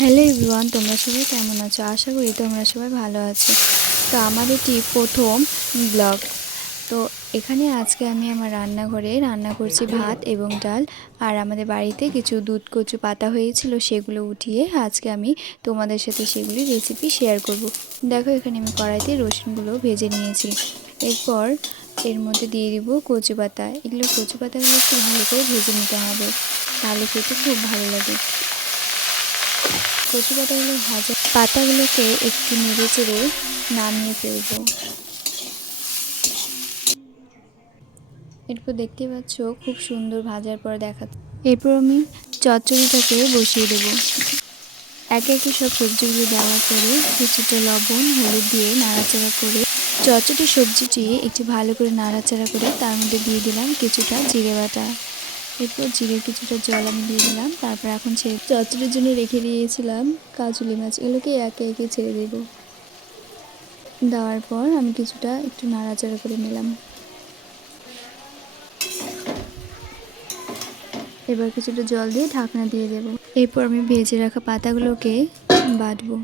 Hello everyone, তোমরা সবাই কেমন আছো? আশা করি তোমরা সবাই ভালো আছো। তো আমার এটি প্রথম ব্লগ। তো এখানে আজকে আমি আমার রান্নাঘরে রান্না করছি ভাত এবং ডাল। আর আমাদের বাড়িতে কিছু দুধ কচু পাতা হয়েছিল, সেগুলো উঠিয়ে আজকে আমি তোমাদের সাথে সেগুলি রেসিপি শেয়ার করব। দেখো, এখানে আমি কড়াইতে রসুনগুলো ভেজে নিয়েছি। এরপর এর মধ্যে দিয়ে দিব কচু পাতা। এগুলো কচু পাতাগুলো একটু ভালো করে ভেজে নিতে হবে, তাহলে খেতে খুব ভালো লাগে। কচু পাতাগুলোকে একটু নেড়ে চেড়ে নামিয়ে ফেলবো। এরপর দেখতে পাচ্ছ খুব সুন্দর ভাজার পর দেখাচ্ছে। এরপর আমি চচ্চড়িটাকে বসিয়ে দেবো। একে একে সব সবজিগুলো দেওয়ার পরে কিছুটা লবণ হলুদ দিয়ে নাড়াচাড়া করে চচ্চড়ি সবজিটি একটু ভালো করে নাড়াচাড়া করে তার মধ্যে দিয়ে দিলাম কিছুটা জিরে বাটা। এরপর জিরের কিছুটা জল আমি দিয়ে দিলাম। তারপর এখন চচ্চড়ির জন্য রেখে দিয়েছিলাম কাজুলি মাছ, এগুলোকে একে একে ছেড়ে দেব। দেওয়ার পর আমি কিছুটা একটু নাড়াচাড়া করে নিলাম। এবার কিছুটা জল দিয়ে ঢাকনা দিয়ে দেব। এরপর আমি ভেজে রাখা পাতাগুলোকে বাটবো।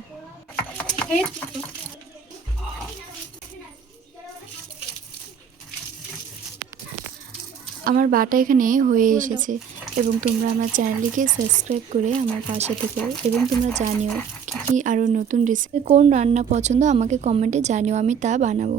আমার বাটা এখানে হয়ে এসেছে এবং তোমরা আমার চ্যানেলটিকে সাবস্ক্রাইব করে আমার পাশে থেকো এবং তোমরা জানিও কী কী আরও নতুন রেসিপি, কোন রান্না পছন্দ আমাকে কমেন্টে জানিও, আমি তা বানাবো।